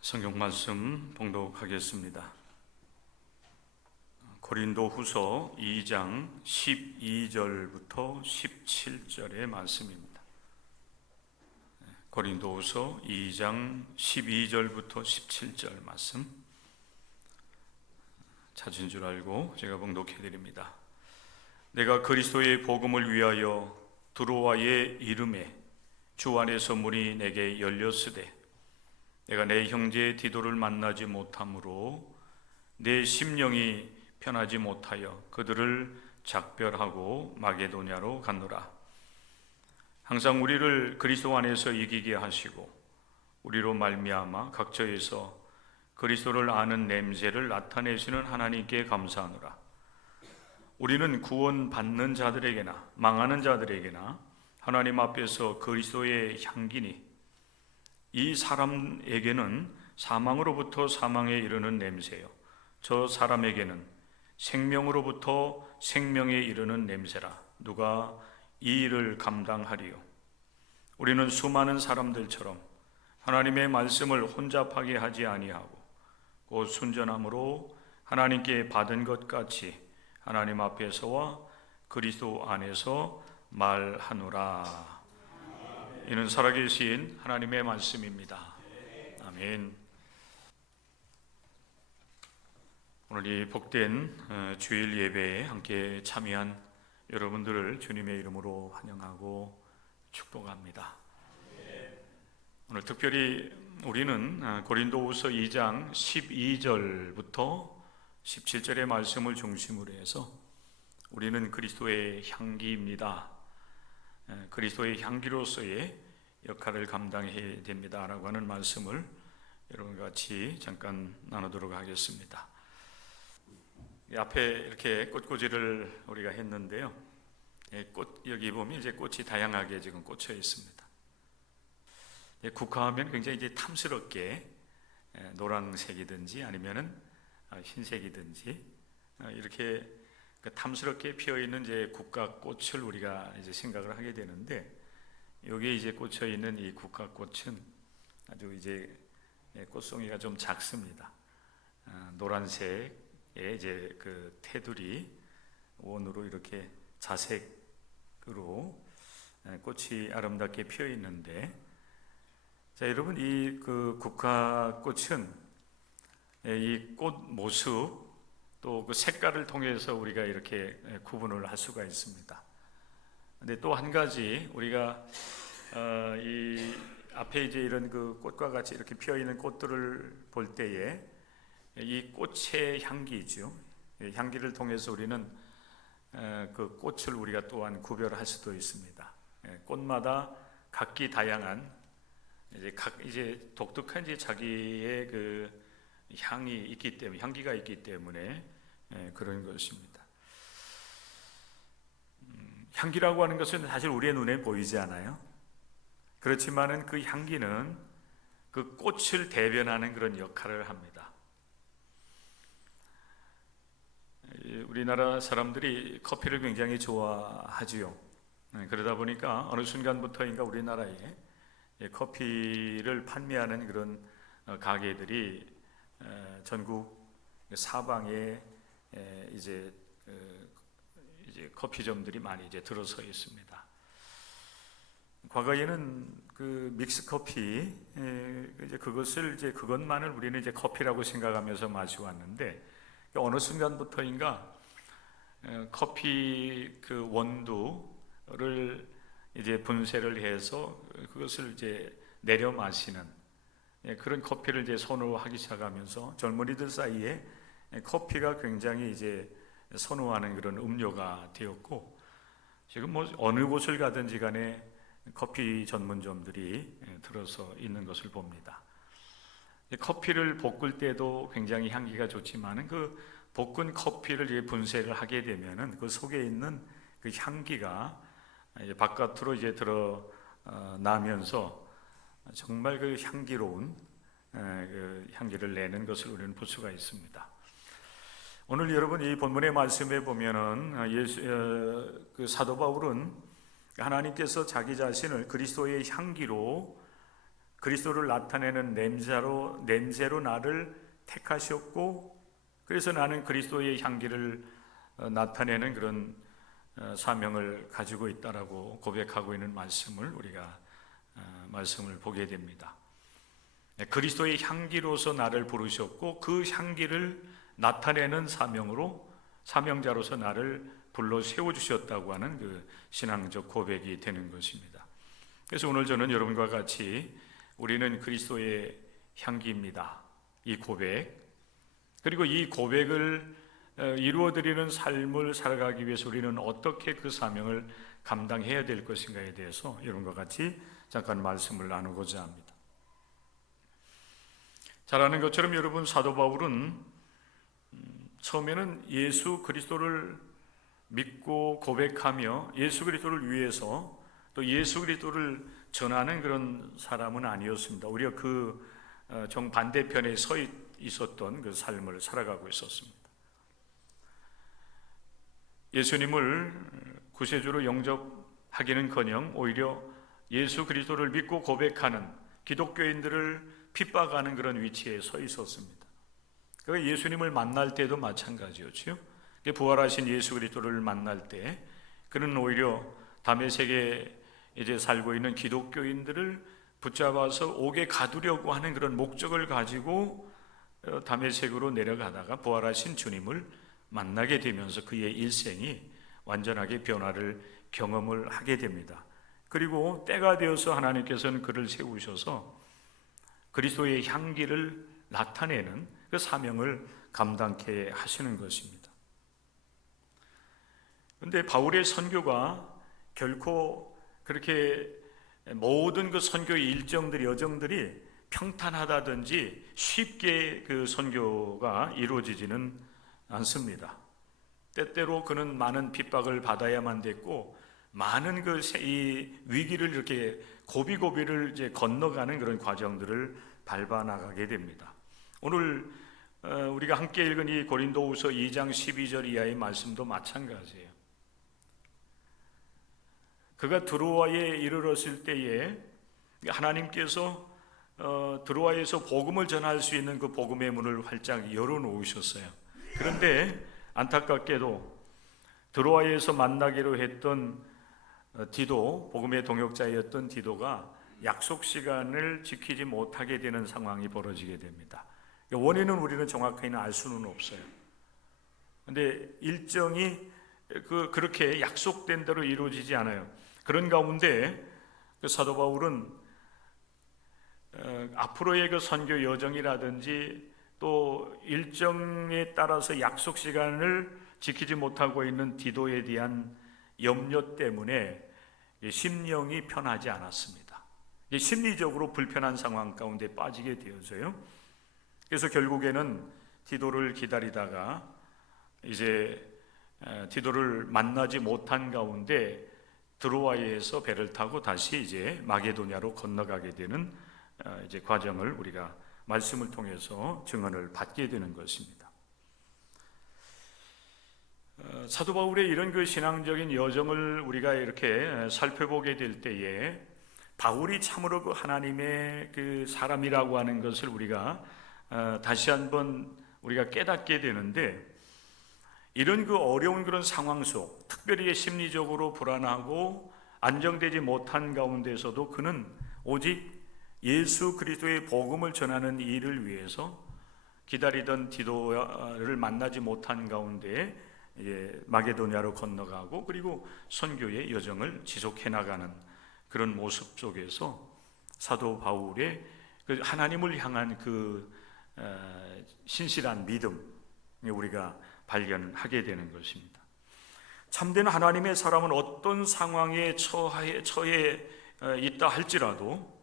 성경 말씀 봉독하겠습니다. 고린도후서 2장 12절부터 17절의 말씀입니다. 고린도후서 2장 12절부터 17절 말씀 찾은 줄 알고 제가 봉독해 드립니다. 내가 그리스도의 복음을 위하여 두로아의 이름에 주 안에서 문이 내게 열렸으되 내가 내 형제 디도를 만나지 못함으로 내 심령이 편하지 못하여 그들을 작별하고 마게도냐로 갔노라. 항상 우리를 그리스도 안에서 이기게 하시고 우리로 말미암아 각처에서 그리스도를 아는 냄새를 나타내시는 하나님께 감사하노라. 우리는 구원받는 자들에게나 망하는 자들에게나 하나님 앞에서 그리스도의 향기니 이 사람에게는 사망으로부터 사망에 이르는 냄새요 저 사람에게는 생명으로부터 생명에 이르는 냄새라. 누가 이 일을 감당하리요? 우리는 수많은 사람들처럼 하나님의 말씀을 혼잡하게 하지 아니하고 곧 순전함으로 하나님께 받은 것 같이 하나님 앞에서와 그리스도 안에서 말하노라. 이는 살아계신 하나님의 말씀입니다. 아멘. 오늘 이 복된 주일 예배에 함께 참여한 여러분들을 주님의 이름으로 환영하고 축복합니다. 오늘 특별히 우리는 고린도후서 2장 12절부터 17절의 말씀을 중심으로 해서 우리는 그리스도의 향기입니다. 그리스도의 향기로서의 역할을 감당해야 됩니다라고 하는 말씀을 여러분과 같이 잠깐 나누도록 하겠습니다. 앞에 이렇게 꽃꽂이를 우리가 했는데요. 여기 보면 이제 꽃이 다양하게 지금 꽂혀 있습니다. 국화하면 굉장히 이제 탐스럽게 노란색이든지 아니면은 흰색이든지 이렇게 탐스럽게 피어 있는 이제 국화꽃을 우리가 이제 생각을 하게 되는데, 여기에 이제 꽂혀 있는 이 국화꽃은 아주 이제 꽃송이가 좀 작습니다. 노란색의 이제 그 테두리 원으로 이렇게 자색으로 꽃이 아름답게 피어 있는데, 자 여러분, 이 그 국화꽃은 이 꽃 모습 또 그 색깔을 통해서 우리가 이렇게 구분을 할 수가 있습니다. 근데 또 한 가지 우리가 이 앞에 이제 이런 그 꽃과 같이 이렇게 피어 있는 꽃들을 볼 때에 이 꽃의 향기죠. 향기를 통해서 우리는 그 꽃을 우리가 또한 구별할 수도 있습니다. 꽃마다 각기 다양한 이제 독특한 이제 자기의 그 향이 있기 때문에, 향기가 있기 때문에 그런 것입니다. 향기라고 하는 것은 사실 우리의 눈에 보이지 않아요. 그렇지만은 그 향기는 그 꽃을 대변하는 그런 역할을 합니다. 우리나라 사람들이 커피를 굉장히 좋아하지요. 그러다 보니까 어느 순간부터인가 우리나라에 커피를 판매하는 그런 가게들이 전국 사방에 이제 커피점들이 많이 이제 들어서 있습니다. 과거에는 그 믹스 커피 이제 그것만을 우리는 이제 커피라고 생각하면서 마셔왔는데, 어느 순간부터인가 커피 그 원두를 이제 분쇄를 해서 그것을 이제 내려 마시는 그런 커피를 이제 선호하기 시작하면서 젊은이들 사이에 커피가 굉장히 이제 선호하는 그런 음료가 되었고, 지금 뭐 어느 곳을 가든지 간에 커피 전문점들이 들어서 있는 것을 봅니다. 커피를 볶을 때도 굉장히 향기가 좋지만은 그 볶은 커피를 이제 분쇄를 하게 되면은 그 속에 있는 그 향기가 이제 바깥으로 이제 나면서 정말 그 향기로운 그 향기를 내는 것을 우리는 볼 수가 있습니다. 오늘 여러분 이 본문의 말씀에 보면은 그 사도 바울은 하나님께서 자기 자신을 그리스도의 향기로 그리스도를 나타내는 냄새로 나를 택하셨고, 그래서 나는 그리스도의 향기를 나타내는 그런 사명을 가지고 있다라고 고백하고 있는 말씀을 우리가 말씀을 보게 됩니다. 그리스도의 향기로서 나를 부르셨고, 그 향기를 나타내는 사명자로서 나를 불러 세워주셨다고 하는 그 신앙적 고백이 되는 것입니다. 그래서 오늘 저는 여러분과 같이 우리는 그리스도의 향기입니다, 이 고백, 그리고 이 고백을 이루어드리는 삶을 살아가기 위해서 우리는 어떻게 그 사명을 감당해야 될 것인가에 대해서 여러분과 같이 잠깐 말씀을 나누고자 합니다. 잘 아는 것처럼 여러분, 사도 바울은 처음에는 예수 그리스도를 믿고 고백하며 예수 그리스도를 위해서 또 예수 그리스도를 전하는 그런 사람은 아니었습니다. 오히려 그 정반대편에 서 있었던 그 삶을 살아가고 있었습니다. 예수님을 구세주로 영접하기는커녕 오히려 예수 그리스도를 믿고 고백하는 기독교인들을 핍박하는 그런 위치에 서 있었습니다. 예수님을 만날 때도 마찬가지였죠. 부활하신 예수 그리스도를 만날 때 그는 오히려 다메섹에 이제 살고 있는 기독교인들을 붙잡아서 옥에 가두려고 하는 그런 목적을 가지고 다메섹으로 내려가다가 부활하신 주님을 만나게 되면서 그의 일생이 완전하게 변화를 경험을 하게 됩니다. 그리고 때가 되어서 하나님께서는 그를 세우셔서 그리스도의 향기를 나타내는 그 사명을 감당케 하시는 것입니다. 그런데 바울의 선교가 결코 그렇게 모든 그 선교의 일정들이 여정들이 평탄하다든지 쉽게 그 선교가 이루어지지는 않습니다. 때때로 그는 많은 핍박을 받아야만 됐고, 많은 이 위기를 이렇게 고비고비를 이제 건너가는 그런 과정들을 밟아 나가게 됩니다. 오늘 우리가 함께 읽은 이 고린도후서 2장 12절 이하의 말씀도 마찬가지예요. 그가 드로아에 이르렀을 때에 하나님께서 드로아에서 복음을 전할 수 있는 그 복음의 문을 활짝 열어놓으셨어요. 그런데 안타깝게도 드로아에서 만나기로 했던 디도, 복음의 동역자였던 디도가 약속 시간을 지키지 못하게 되는 상황이 벌어지게 됩니다. 원인은 우리는 정확히는 알 수는 없어요. 그런데 일정이 그렇게 약속된 대로 이루어지지 않아요. 그런 가운데 사도 바울은 앞으로의 그 선교 여정이라든지 또 일정에 따라서 약속 시간을 지키지 못하고 있는 디도에 대한 염려 때문에 심령이 편하지 않았습니다. 심리적으로 불편한 상황 가운데 빠지게 되어져요. 그래서 결국에는 디도를 기다리다가 이제 디도를 만나지 못한 가운데 드로아에서 배를 타고 다시 이제 마게도냐로 건너가게 되는 이제 과정을 우리가 말씀을 통해서 증언을 받게 되는 것입니다. 사도 바울의 이런 그 신앙적인 여정을 우리가 이렇게 살펴보게 될 때에 바울이 참으로 그 하나님의 그 사람이라고 하는 것을 우리가 다시 한번 우리가 깨닫게 되는데, 이런 그 어려운 그런 상황 속, 특별히 심리적으로 불안하고 안정되지 못한 가운데서도 그는 오직 예수 그리스도의 복음을 전하는 일을 위해서 기다리던 디도를 만나지 못한 가운데 마게도냐로 건너가고, 그리고 선교의 여정을 지속해 나가는 그런 모습 속에서 사도 바울의 그 하나님을 향한 그 신실한 믿음 우리가 발견하게 되는 것입니다. 참된 하나님의 사람은 어떤 상황에 처해 있다 할지라도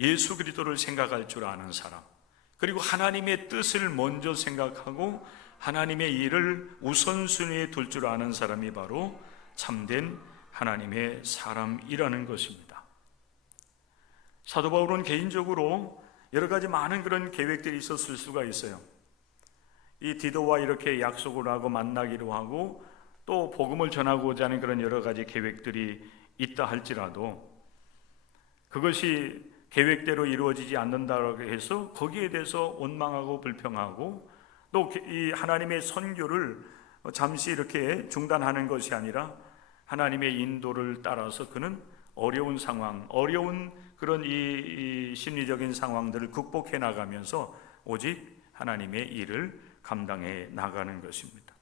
예수 그리스도를 생각할 줄 아는 사람, 그리고 하나님의 뜻을 먼저 생각하고 하나님의 일을 우선순위에 둘 줄 아는 사람이 바로 참된 하나님의 사람이라는 것입니다. 사도 바울은 개인적으로 여러 가지 많은 그런 계획들이 있었을 수가 있어요. 이 디도와 이렇게 약속을 하고 만나기로 하고 또 복음을 전하고자 하는 그런 여러 가지 계획들이 있다 할지라도 그것이 계획대로 이루어지지 않는다고 해서 거기에 대해서 원망하고 불평하고 또 이 하나님의 선교를 잠시 이렇게 중단하는 것이 아니라 하나님의 인도를 따라서 그는 어려운 상황, 어려운 그런 이 심리적인 상황들을 극복해 나가면서 오직 하나님의 일을 감당해 나가는 것입니다.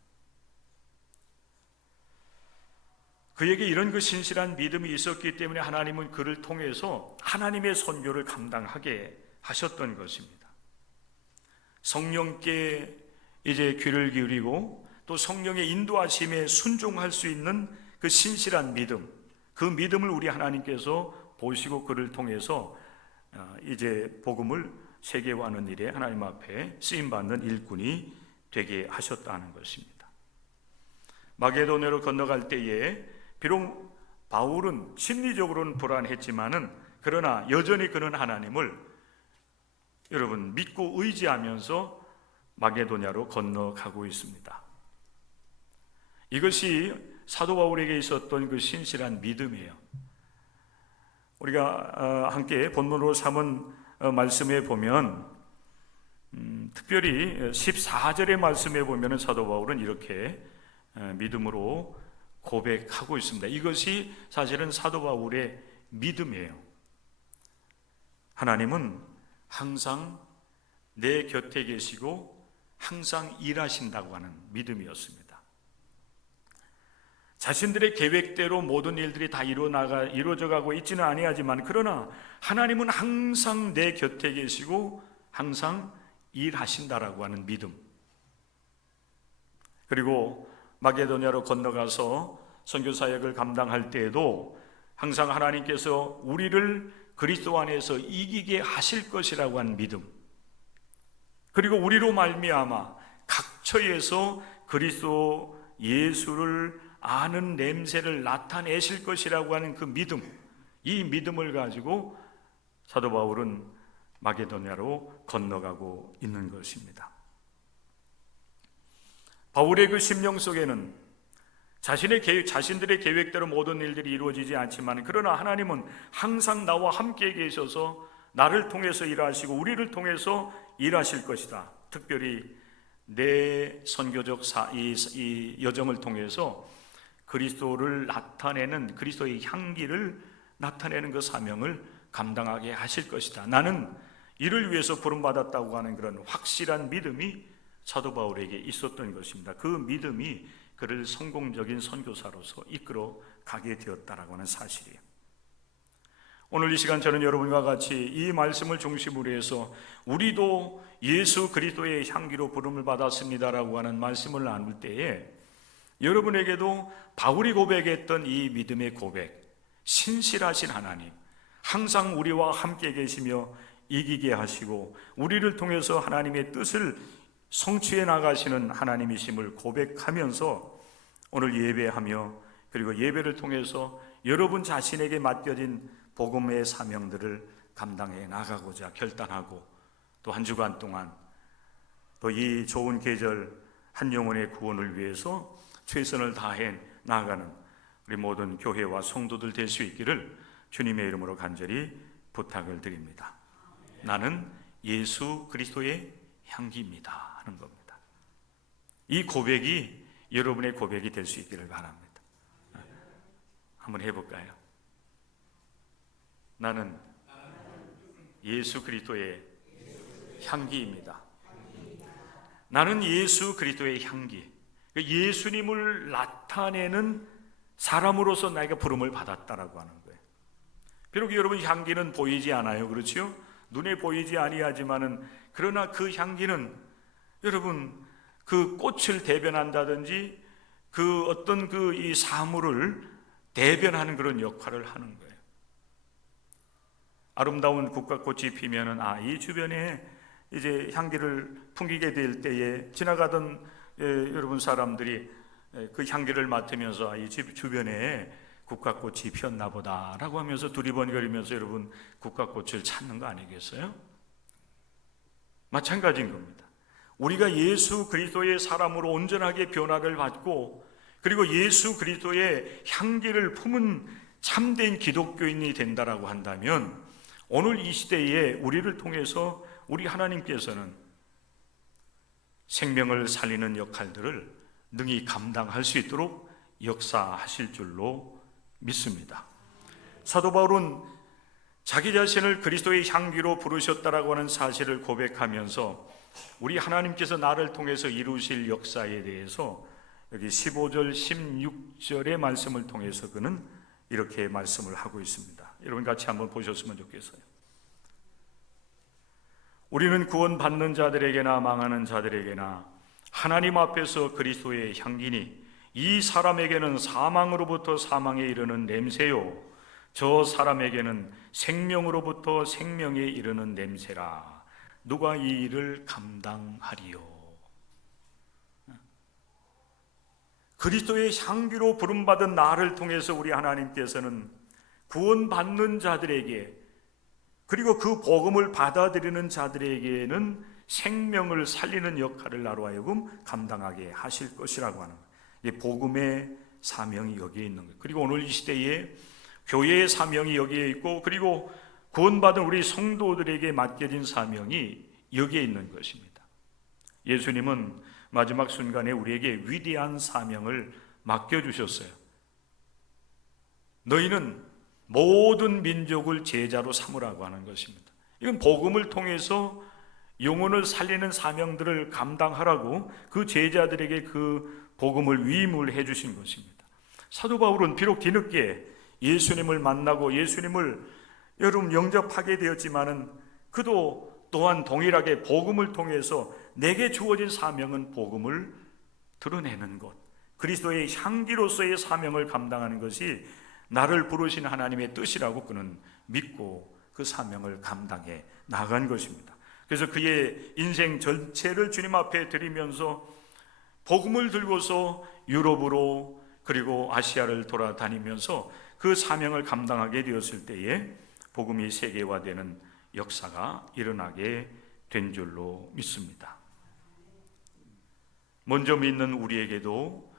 그에게 이런 그 신실한 믿음이 있었기 때문에 하나님은 그를 통해서 하나님의 선교를 감당하게 하셨던 것입니다. 성령께 이제 귀를 기울이고 또 성령의 인도하심에 순종할 수 있는 그 신실한 믿음, 그 믿음을 우리 하나님께서 보시고 그를 통해서 이제 복음을 세계화하는 일에 하나님 앞에 쓰임받는 일꾼이 되게 하셨다는 것입니다. 마게도냐로 건너갈 때에 비록 바울은 심리적으로는 불안했지만은 그러나 여전히 그는 하나님을 여러분 믿고 의지하면서 마게도냐로 건너가고 있습니다. 이것이 사도 바울에게 있었던 그 신실한 믿음이에요. 우리가 함께 본문으로 삼은 말씀에 보면 특별히 14절의 말씀에 보면 사도 바울은 이렇게 믿음으로 고백하고 있습니다. 이것이 사실은 사도 바울의 믿음이에요. 하나님은 항상 내 곁에 계시고 항상 일하신다고 하는 믿음이었습니다. 자신들의 계획대로 모든 일들이 다 이루어져 가고 있지는 아니하지만 그러나 하나님은 항상 내 곁에 계시고 항상 일하신다라고 하는 믿음. 그리고 마게도냐로 건너가서 선교 사역을 감당할 때에도 항상 하나님께서 우리를 그리스도 안에서 이기게 하실 것이라고 하는 믿음. 그리고 우리로 말미암아 각 처에서 그리스도 예수를 아는 냄새를 나타내실 것이라고 하는 그 믿음, 이 믿음을 가지고 사도 바울은 마게도냐로 건너가고 있는 것입니다. 바울의 그 심령 속에는 자신들의 계획대로 모든 일들이 이루어지지 않지만 그러나 하나님은 항상 나와 함께 계셔서 나를 통해서 일하시고 우리를 통해서 일하실 것이다. 특별히 내 선교적 이 여정을 통해서 그리스도를 나타내는 그리스도의 향기를 나타내는 그 사명을 감당하게 하실 것이다. 나는 이를 위해서 부름받았다고 하는 그런 확실한 믿음이 사도 바울에게 있었던 것입니다. 그 믿음이 그를 성공적인 선교사로서 이끌어 가게 되었다라고 하는 사실이에요. 오늘 이 시간 저는 여러분과 같이 이 말씀을 중심으로 해서 우리도 예수 그리스도의 향기로 부름을 받았습니다라고 하는 말씀을 나눌 때에 여러분에게도 바울이 고백했던 이 믿음의 고백, 신실하신 하나님, 항상 우리와 함께 계시며 이기게 하시고 우리를 통해서 하나님의 뜻을 성취해 나가시는 하나님이심을 고백하면서 오늘 예배하며 그리고 예배를 통해서 여러분 자신에게 맡겨진 복음의 사명들을 감당해 나가고자 결단하고 또 한 주간 동안 또 이 좋은 계절 한 영혼의 구원을 위해서 최선을 다해 나아가는 우리 모든 교회와 성도들 될 수 있기를 주님의 이름으로 간절히 부탁을 드립니다. 나는 예수 그리스도의 향기입니다 하는 겁니다. 이 고백이 여러분의 고백이 될 수 있기를 바랍니다. 한번 해볼까요? 나는 예수 그리스도의 향기입니다. 나는 예수 그리스도의 향기, 예수님을 나타내는 사람으로서 나에게 부름을 받았다라고 하는 거예요. 비록 여러분 향기는 보이지 않아요, 그렇죠? 눈에 보이지 아니하지만은 그러나 그 향기는 여러분 그 꽃을 대변한다든지 그 어떤 그 이 사물을 대변하는 그런 역할을 하는 거예요. 아름다운 국화꽃이 피면은 이 주변에 이제 향기를 풍기게 될 때에 지나가던 여러분 사람들이 그 향기를 맡으면서 이 집 주변에 국화꽃이 피었나 보다라고 하면서 두리번거리면서 여러분 국화꽃을 찾는 거 아니겠어요? 마찬가지인 겁니다. 우리가 예수 그리스도의 사람으로 온전하게 변화를 받고 그리고 예수 그리스도의 향기를 품은 참된 기독교인이 된다라고 한다면 오늘 이 시대에 우리를 통해서 우리 하나님께서는 생명을 살리는 역할들을 능히 감당할 수 있도록 역사하실 줄로 믿습니다. 사도 바울은 자기 자신을 그리스도의 향기로 부르셨다라고 하는 사실을 고백하면서 우리 하나님께서 나를 통해서 이루실 역사에 대해서 여기 15절 16절의 말씀을 통해서 그는 이렇게 말씀을 하고 있습니다. 여러분 같이 한번 보셨으면 좋겠어요. 우리는 구원받는 자들에게나 망하는 자들에게나 하나님 앞에서 그리스도의 향기니 이 사람에게는 사망으로부터 사망에 이르는 냄새요 저 사람에게는 생명으로부터 생명에 이르는 냄새라. 누가 이 일을 감당하리요? 그리스도의 향기로 부름받은 나를 통해서 우리 하나님께서는 구원받는 자들에게, 그리고 그 복음을 받아들이는 자들에게는 생명을 살리는 역할을 나로 하여금 감당하게 하실 것이라고 하는 거예요. 이 복음의 사명이 여기에 있는 거예요. 그리고 오늘 이 시대에 교회의 사명이 여기에 있고, 그리고 구원받은 우리 성도들에게 맡겨진 사명이 여기에 있는 것입니다. 예수님은 마지막 순간에 우리에게 위대한 사명을 맡겨주셨어요. 너희는 모든 민족을 제자로 삼으라고 하는 것입니다. 이건 복음을 통해서 영혼을 살리는 사명들을 감당하라고 그 제자들에게 그 복음을 위임을 해주신 것입니다. 사도 바울은 비록 뒤늦게 예수님을 만나고 예수님을 여러분 영접하게 되었지만은 그도 또한 동일하게 복음을 통해서 내게 주어진 사명은 복음을 드러내는 것, 그리스도의 향기로서의 사명을 감당하는 것이 나를 부르신 하나님의 뜻이라고 그는 믿고 그 사명을 감당해 나간 것입니다. 그래서 그의 인생 전체를 주님 앞에 드리면서 복음을 들고서 유럽으로 그리고 아시아를 돌아다니면서 그 사명을 감당하게 되었을 때에 복음이 세계화되는 역사가 일어나게 된 줄로 믿습니다. 먼저 믿는 우리에게도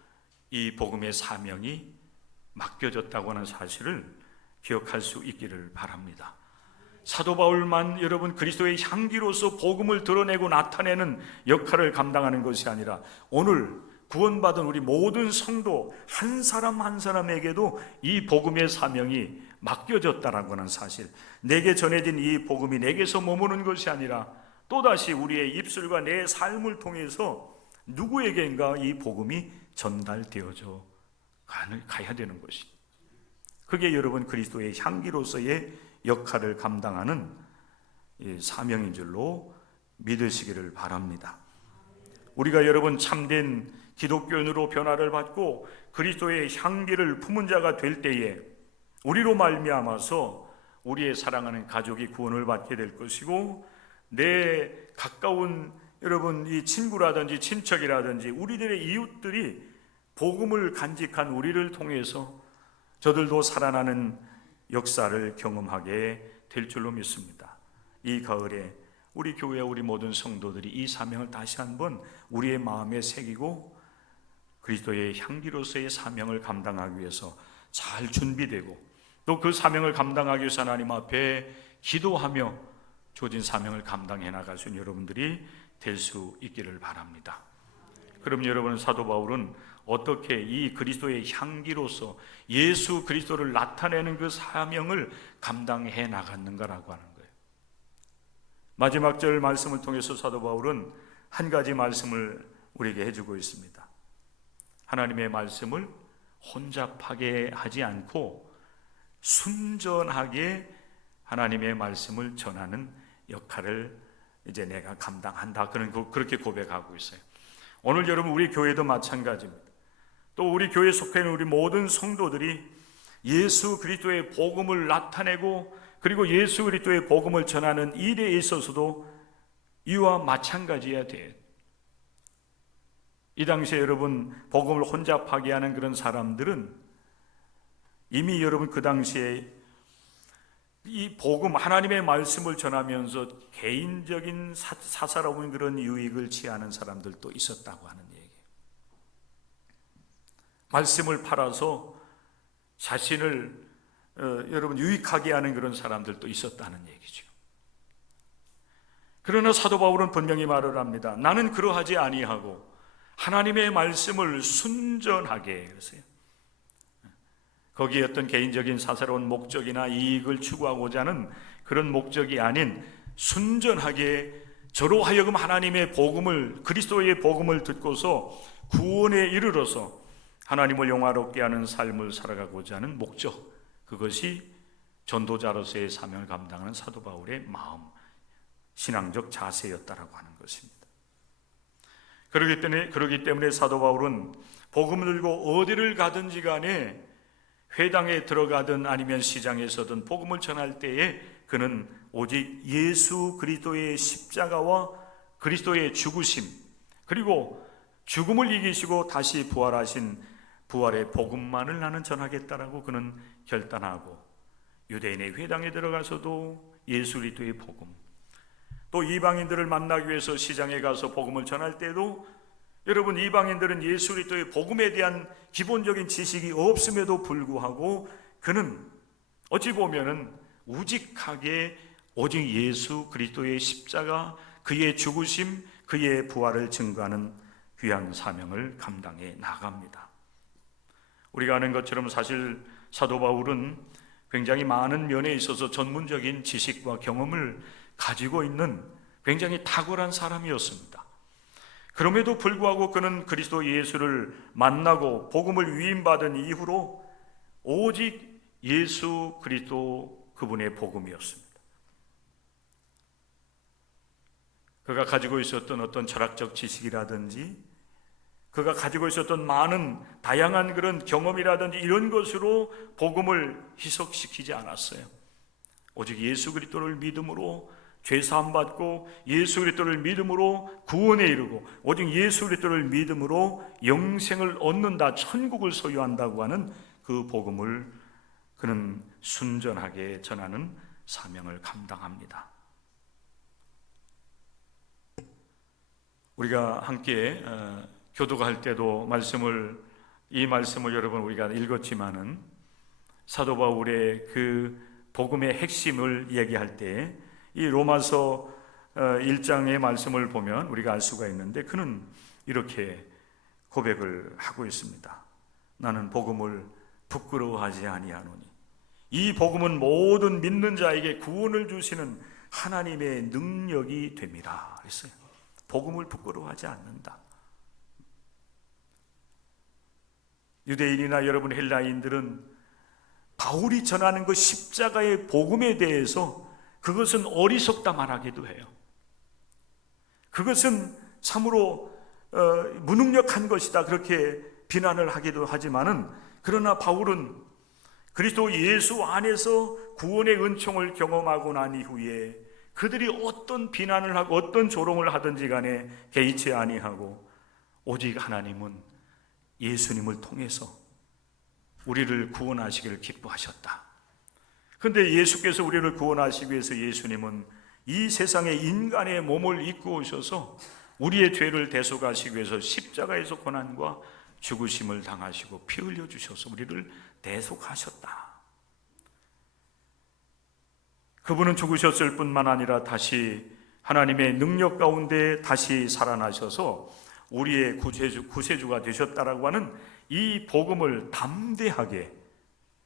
이 복음의 사명이 맡겨졌다고 하는 사실을 기억할 수 있기를 바랍니다. 사도 바울만 여러분 그리스도의 향기로서 복음을 드러내고 나타내는 역할을 감당하는 것이 아니라 오늘 구원받은 우리 모든 성도 한 사람 한 사람에게도 이 복음의 사명이 맡겨졌다라고 하는 사실, 내게 전해진 이 복음이 내게서 머무는 것이 아니라 또다시 우리의 입술과 내 삶을 통해서 누구에게인가 이 복음이 전달되어져 가야 되는 것이, 그게 여러분 그리스도의 향기로서의 역할을 감당하는 사명인 줄로 믿으시기를 바랍니다. 우리가 여러분 참된 기독교인으로 변화를 받고 그리스도의 향기를 품은 자가 될 때에 우리로 말미암아서 우리의 사랑하는 가족이 구원을 받게 될 것이고, 내 가까운 여러분 이 친구라든지 친척이라든지 우리들의 이웃들이 복음을 간직한 우리를 통해서 저들도 살아나는 역사를 경험하게 될 줄로 믿습니다. 이 가을에 우리 교회와 우리 모든 성도들이 이 사명을 다시 한번 우리의 마음에 새기고 그리스도의 향기로서의 사명을 감당하기 위해서 잘 준비되고, 또 그 사명을 감당하기 위해서 하나님 앞에 기도하며 주어진 사명을 감당해 나갈 수 있는 여러분들이 될 수 있기를 바랍니다. 그럼 여러분, 사도 바울은 어떻게 이 그리스도의 향기로서 예수 그리스도를 나타내는 그 사명을 감당해 나갔는가라고 하는 거예요. 마지막 절 말씀을 통해서 사도 바울은 한 가지 말씀을 우리에게 해주고 있습니다. 하나님의 말씀을 혼잡하게 하지 않고 순전하게 하나님의 말씀을 전하는 역할을 이제 내가 감당한다, 그렇게 고백하고 있어요. 오늘 여러분 우리 교회도 마찬가지입니다. 또 우리 교회에 속해 있는 우리 모든 성도들이 예수 그리스도의 복음을 나타내고 그리고 예수 그리스도의 복음을 전하는 일에 있어서도 이와 마찬가지여야 돼요. 이 당시에 여러분 복음을 혼잡하게 하는 그런 사람들은 이미 여러분 그 당시에 이 복음 하나님의 말씀을 전하면서 개인적인 사사로운 그런 유익을 취하는 사람들도 있었다고 하는 얘기예요. 말씀을 팔아서 자신을 여러분 유익하게 하는 그런 사람들도 있었다는 얘기죠. 그러나 사도 바울은 분명히 말을 합니다. 나는 그러하지 아니하고 하나님의 말씀을 순전하게, 그랬어요. 거기에 어떤 개인적인 사사로운 목적이나 이익을 추구하고자 하는 그런 목적이 아닌 순전하게 저로 하여금 하나님의 복음을, 그리스도의 복음을 듣고서 구원에 이르러서 하나님을 영화롭게 하는 삶을 살아가고자 하는 목적, 그것이 전도자로서의 사명을 감당하는 사도 바울의 마음, 신앙적 자세였다라고 하는 것입니다. 그렇기 때문에 사도 바울은 복음을 들고 어디를 가든지 간에, 회당에 들어가든 아니면 시장에서든 복음을 전할 때에 그는 오직 예수 그리스도의 십자가와 그리스도의 죽으심, 그리고 죽음을 이기시고 다시 부활하신 부활의 복음만을 나는 전하겠다라고 그는 결단하고, 유대인의 회당에 들어가서도 예수 그리스도의 복음, 또 이방인들을 만나기 위해서 시장에 가서 복음을 전할 때도, 여러분 이방인들은 예수 그리스도의 복음에 대한 기본적인 지식이 없음에도 불구하고 그는 어찌 보면은 우직하게 오직 예수 그리스도의 십자가, 그의 죽으심, 그의 부활을 증거하는 귀한 사명을 감당해 나갑니다. 우리가 아는 것처럼 사실 사도 바울은 굉장히 많은 면에 있어서 전문적인 지식과 경험을 가지고 있는 굉장히 탁월한 사람이었습니다. 그럼에도 불구하고 그는 그리스도 예수를 만나고 복음을 위임받은 이후로 오직 예수 그리스도 그분의 복음이었습니다. 그가 가지고 있었던 어떤 철학적 지식이라든지, 그가 가지고 있었던 많은 다양한 그런 경험이라든지 이런 것으로 복음을 희석시키지 않았어요. 오직 예수 그리스도를 믿음으로 죄사함 받고, 예수 그리스도를 믿음으로 구원에 이르고, 오직 예수 그리스도를 믿음으로 영생을 얻는다, 천국을 소유한다고 하는 그 복음을 그는 순전하게 전하는 사명을 감당합니다. 우리가 함께 교도할 때도 이 말씀을 여러분 우리가 읽었지만은, 사도 바울의 그 복음의 핵심을 얘기할 때 이 로마서 1장의 말씀을 보면 우리가 알 수가 있는데, 그는 이렇게 고백을 하고 있습니다. 나는 복음을 부끄러워하지 아니하노니 이 복음은 모든 믿는 자에게 구원을 주시는 하나님의 능력이 됨이라 그랬어요. 복음을 부끄러워하지 않는다. 유대인이나 여러분 헬라인들은 바울이 전하는 그 십자가의 복음에 대해서 그것은 어리석다 말하기도 해요. 그것은 참으로 무능력한 것이다, 그렇게 비난을 하기도 하지만은, 그러나 바울은 그리스도 예수 안에서 구원의 은총을 경험하고 난 이후에 그들이 어떤 비난을 하고 어떤 조롱을 하든지 간에 개의치 아니하고, 오직 하나님은 예수님을 통해서 우리를 구원하시기를 기뻐하셨다. 그런데 예수께서 우리를 구원하시기 위해서 예수님은 이 세상에 인간의 몸을 입고 오셔서 우리의 죄를 대속하시기 위해서 십자가에서 고난과 죽으심을 당하시고 피 흘려 주셔서 우리를 대속하셨다. 그분은 죽으셨을 뿐만 아니라 다시 하나님의 능력 가운데 다시 살아나셔서 우리의 구세주가 되셨다라고 하는 이 복음을 담대하게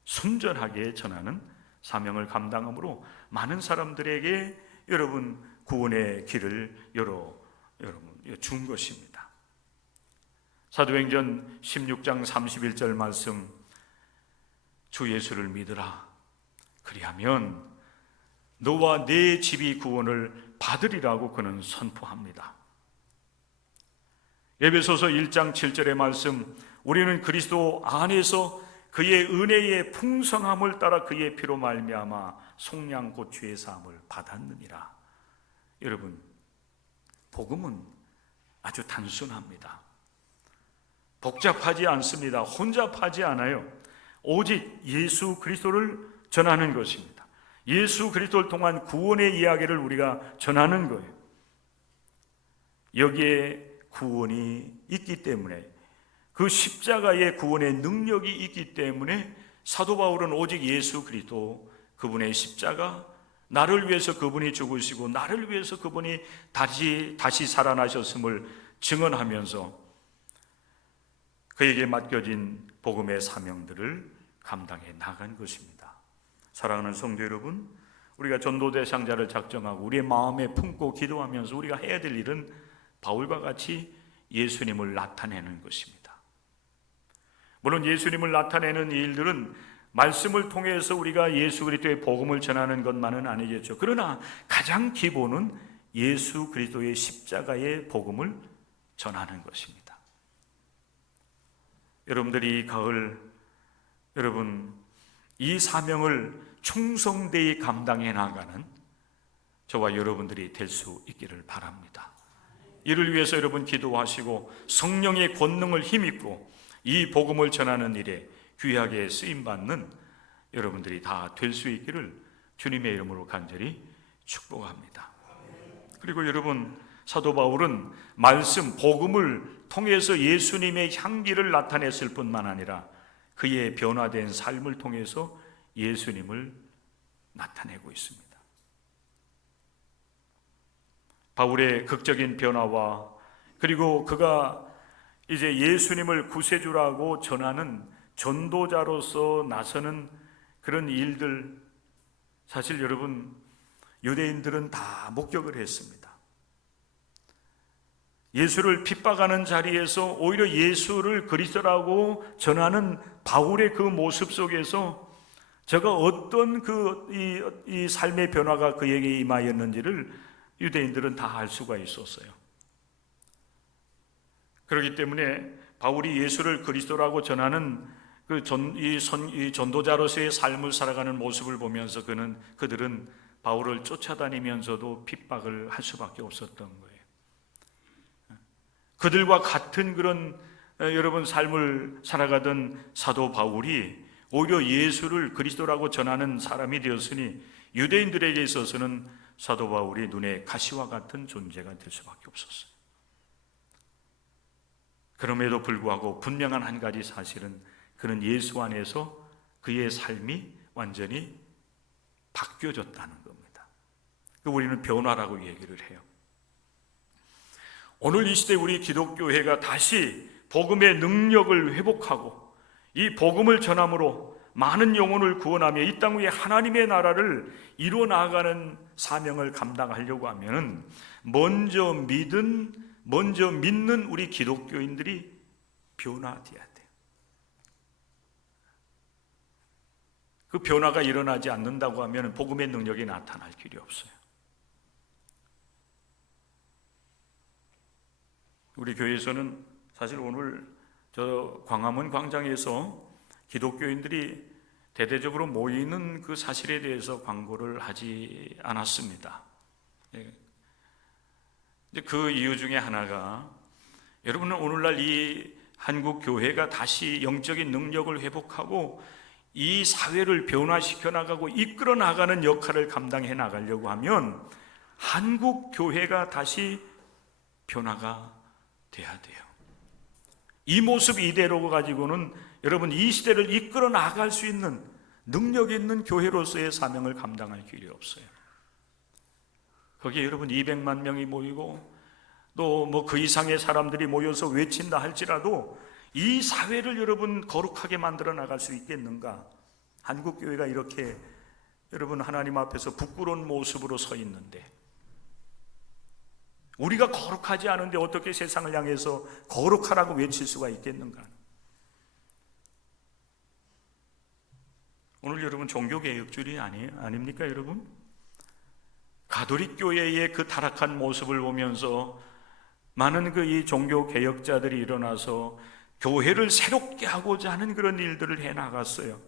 순전하게 전하는 사명을 감당함으로 많은 사람들에게 여러분 구원의 길을 준 것입니다. 사도행전 16장 31절 말씀, 주 예수를 믿으라, 그리하면 너와 네 집이 구원을 받으리라고 그는 선포합니다. 에베소서 1장 7절의 말씀, 우리는 그리스도 안에서 그의 은혜의 풍성함을 따라 그의 피로 말미암아 속량 고취의 사함을 받았느니라. 여러분, 복음은 아주 단순합니다. 복잡하지 않습니다. 혼잡하지 않아요. 오직 예수 그리스도를 전하는 것입니다. 예수 그리스도를 통한 구원의 이야기를 우리가 전하는 거예요. 여기에 구원이 있기 때문에, 그 십자가의 구원의 능력이 있기 때문에 사도 바울은 오직 예수 그리스도, 그분의 십자가, 나를 위해서 그분이 죽으시고 나를 위해서 그분이 다시 살아나셨음을 증언하면서 그에게 맡겨진 복음의 사명들을 감당해 나간 것입니다. 사랑하는 성도 여러분, 우리가 전도 대상자를 작정하고 우리의 마음에 품고 기도하면서 우리가 해야 될 일은 바울과 같이 예수님을 나타내는 것입니다. 물론 예수님을 나타내는 일들은 말씀을 통해서 우리가 예수 그리스도의 복음을 전하는 것만은 아니겠죠. 그러나 가장 기본은 예수 그리스도의 십자가의 복음을 전하는 것입니다. 여러분들이 이 가을, 여러분 이 사명을 충성되이 감당해 나가는 저와 여러분들이 될 수 있기를 바랍니다. 이를 위해서 여러분 기도하시고 성령의 권능을 힘입고 이 복음을 전하는 일에 귀하게 쓰임받는 여러분들이 다 될 수 있기를 주님의 이름으로 간절히 축복합니다. 그리고 여러분, 사도 바울은 말씀, 복음을 통해서 예수님의 향기를 나타냈을 뿐만 아니라 그의 변화된 삶을 통해서 예수님을 나타내고 있습니다. 바울의 극적인 변화와 그리고 그가 이제 예수님을 구세주라고 전하는 전도자로서 나서는 그런 일들, 사실 여러분 유대인들은 다 목격을 했습니다. 예수를 빗박하는 자리에서 오히려 예수를 그리스도라고 전하는 바울의 그 모습 속에서 저가 어떤 이 삶의 변화가 그에게 임하였는지를 유대인들은 다 알 수가 있었어요. 그렇기 때문에 바울이 예수를 그리스도라고 전하는 이 전도자로서의 삶을 살아가는 모습을 보면서 그들은 바울을 쫓아다니면서도 핍박을 할 수밖에 없었던 거예요. 그들과 같은 그런 여러분 삶을 살아가던 사도 바울이 오히려 예수를 그리스도라고 전하는 사람이 되었으니 유대인들에게 있어서는 사도 바울이 눈에 가시와 같은 존재가 될 수밖에 없었어요. 그럼에도 불구하고 분명한 한 가지 사실은 그는 예수 안에서 그의 삶이 완전히 바뀌어졌다는 겁니다. 우리는 변화라고 얘기를 해요. 오늘 이 시대 우리 기독교회가 다시 복음의 능력을 회복하고 이 복음을 전함으로 많은 영혼을 구원하며 이 땅 위에 하나님의 나라를 이루어 나아가는 사명을 감당하려고 하면 먼저 믿는 우리 기독교인들이 변화되어야 돼요. 그 변화가 일어나지 않는다고 하면 복음의 능력이 나타날 길이 없어요. 우리 교회에서는 사실 오늘 저 광화문 광장에서 기독교인들이 대대적으로 모이는 그 사실에 대해서 광고를 하지 않았습니다. 그 이유 중에 하나가 여러분은 오늘날 이 한국 교회가 다시 영적인 능력을 회복하고 이 사회를 변화시켜 나가고 이끌어 나가는 역할을 감당해 나가려고 하면 한국 교회가 다시 변화가 돼야 돼요. 이 모습 이대로 가지고는 여러분 이 시대를 이끌어 나갈 수 있는 능력 있는 교회로서의 사명을 감당할 길이 없어요. 거기에 여러분 200만 명이 모이고 또 뭐 그 이상의 사람들이 모여서 외친다 할지라도 이 사회를 여러분 거룩하게 만들어 나갈 수 있겠는가? 한국 교회가 이렇게 여러분 하나님 앞에서 부끄러운 모습으로 서 있는데 우리가 거룩하지 않은데 어떻게 세상을 향해서 거룩하라고 외칠 수가 있겠는가? 오늘 여러분 종교개혁주의 아닙니까 여러분? 가톨릭 교회의 그 타락한 모습을 보면서 많은 이 종교개혁자들이 일어나서 교회를 새롭게 하고자 하는 그런 일들을 해나갔어요.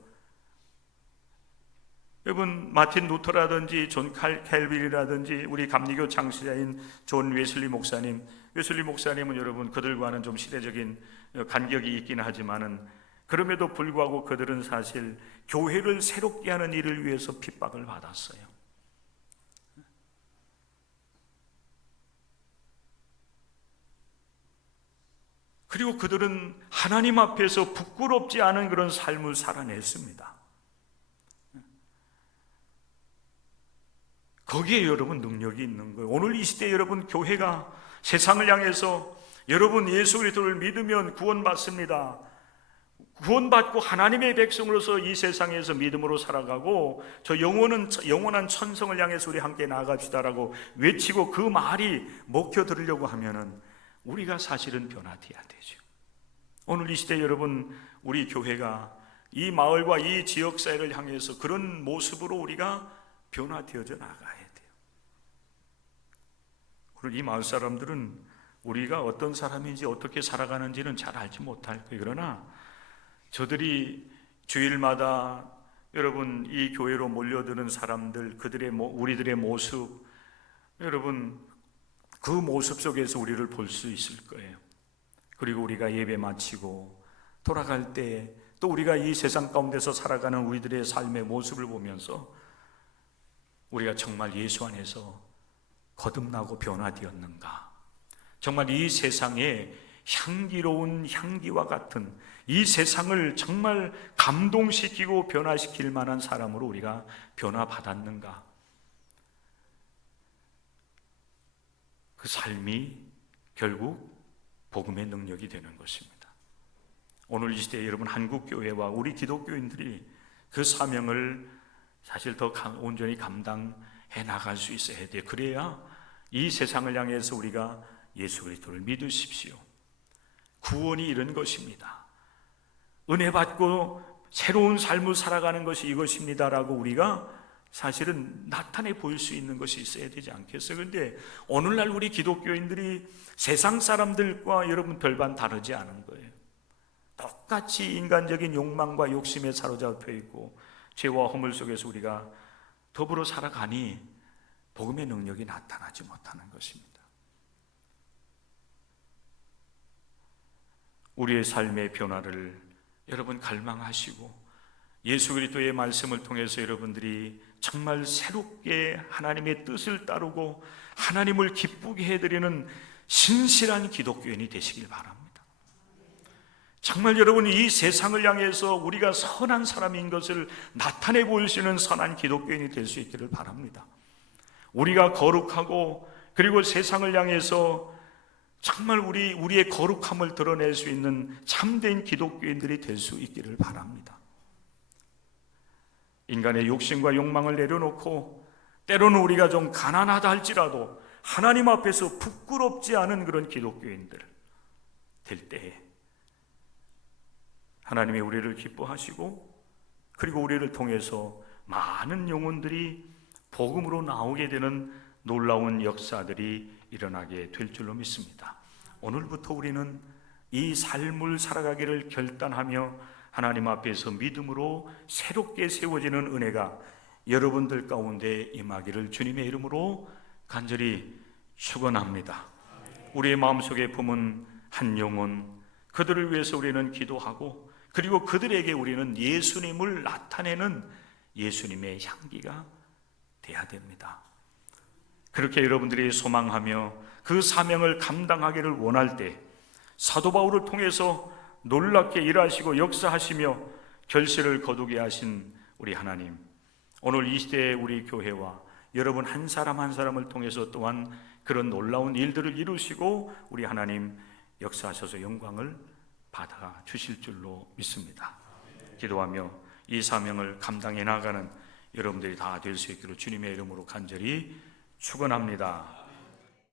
여러분 마틴 루터라든지 존 캘빈이라든지 우리 감리교 창시자인 존 웨슬리 목사님은 여러분 그들과는 좀 시대적인 간격이 있긴 하지만은 그럼에도 불구하고 그들은 사실 교회를 새롭게 하는 일을 위해서 핍박을 받았어요. 그리고 그들은 하나님 앞에서 부끄럽지 않은 그런 삶을 살아냈습니다. 거기에 여러분 능력이 있는 거예요. 오늘 이 시대에 여러분 교회가 세상을 향해서 여러분 예수 그리스도를 믿으면 구원받습니다. 구원받고 하나님의 백성으로서 이 세상에서 믿음으로 살아가고 저 영원한 천성을 향해서 우리 함께 나아갑시다라고 외치고 그 말이 먹혀들으려고 하면은 우리가 사실은 변화되어야 되죠. 오늘 이 시대 여러분 우리 교회가 이 마을과 이 지역사회를 향해서 그런 모습으로 우리가 변화되어져 나가야 돼요. 그리고 이 마을 사람들은 우리가 어떤 사람인지 어떻게 살아가는지는 잘 알지 못할 거예요. 그러나 저들이 주일마다 여러분 이 교회로 몰려드는 사람들, 우리들의 모습, 여러분 그 모습 속에서 우리를 볼 수 있을 거예요. 그리고 우리가 예배 마치고 돌아갈 때 또 우리가 이 세상 가운데서 살아가는 우리들의 삶의 모습을 보면서 우리가 정말 예수 안에서 거듭나고 변화되었는가, 정말 이 세상에 향기로운 향기와 같은 이 세상을 정말 감동시키고 변화시킬 만한 사람으로 우리가 변화받았는가, 그 삶이 결국 복음의 능력이 되는 것입니다. 오늘 이 시대에 여러분 한국교회와 우리 기독교인들이 그 사명을 사실 더 온전히 감당해 나갈 수 있어야 돼요. 그래야 이 세상을 향해서 우리가 예수 그리스도를 믿으십시오, 구원이 이런 것입니다, 은혜 받고 새로운 삶을 살아가는 것이 이것입니다라고 우리가 사실은 나타내 보일 수 있는 것이 있어야 되지 않겠어요? 그런데 오늘날 우리 기독교인들이 세상 사람들과 여러분 별반 다르지 않은 거예요. 똑같이 인간적인 욕망과 욕심에 사로잡혀 있고 죄와 허물 속에서 우리가 더불어 살아가니 복음의 능력이 나타나지 못하는 것입니다. 우리의 삶의 변화를 여러분 갈망하시고 예수 그리스도의 말씀을 통해서 여러분들이 정말 새롭게 하나님의 뜻을 따르고 하나님을 기쁘게 해드리는 신실한 기독교인이 되시길 바랍니다. 정말 여러분이 이 세상을 향해서 우리가 선한 사람인 것을 나타내 보일 수 있는 선한 기독교인이 될 수 있기를 바랍니다. 우리가 거룩하고 그리고 세상을 향해서 정말 우리의 거룩함을 드러낼 수 있는 참된 기독교인들이 될 수 있기를 바랍니다. 인간의 욕심과 욕망을 내려놓고 때로는 우리가 좀 가난하다 할지라도 하나님 앞에서 부끄럽지 않은 그런 기독교인들 될 때에 하나님이 우리를 기뻐하시고 그리고 우리를 통해서 많은 영혼들이 복음으로 나오게 되는 놀라운 역사들이 일어나게 될 줄로 믿습니다. 오늘부터 우리는 이 삶을 살아가기를 결단하며 하나님 앞에서 믿음으로 새롭게 세워지는 은혜가 여러분들 가운데 임하기를 주님의 이름으로 간절히 축원합니다. 우리의 마음속에 품은 한 영혼, 그들을 위해서 우리는 기도하고 그리고 그들에게 우리는 예수님을 나타내는 예수님의 향기가 돼야 됩니다. 그렇게 여러분들이 소망하며 그 사명을 감당하기를 원할 때 사도 바울을 통해서 놀랍게 일하시고 역사하시며 결실을 거두게 하신 우리 하나님, 오늘 이 시대의 우리 교회와 여러분 한 사람 한 사람을 통해서 또한 그런 놀라운 일들을 이루시고 우리 하나님 역사하셔서 영광을 받아 주실 줄로 믿습니다. 기도하며 이 사명을 감당해 나가는 여러분들이 다 될 수 있기를 주님의 이름으로 간절히 축원합니다.